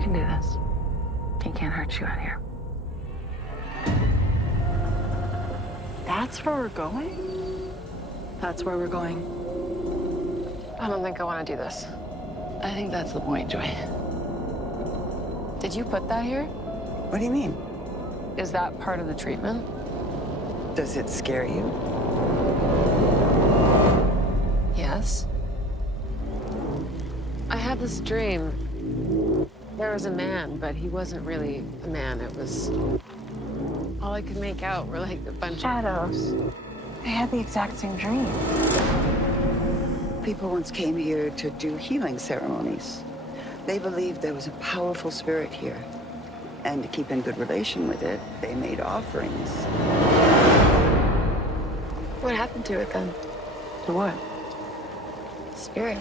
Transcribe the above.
can do this. He can't hurt you out here. That's where we're going? That's where we're going. I don't think I want to do this. I think that's the point, Joy. Did you put that here? What do you mean? Is that part of the treatment? Does it scare you? Yes. I had this dream. There was a man, but he wasn't really a man. It was... all I could make out were like a bunch of... Shadows. I had the exact same dream. People once came here to do healing ceremonies. They believed there was a powerful spirit here. And to keep in good relation with it, they made offerings. What happened to it then? To what? Spirit.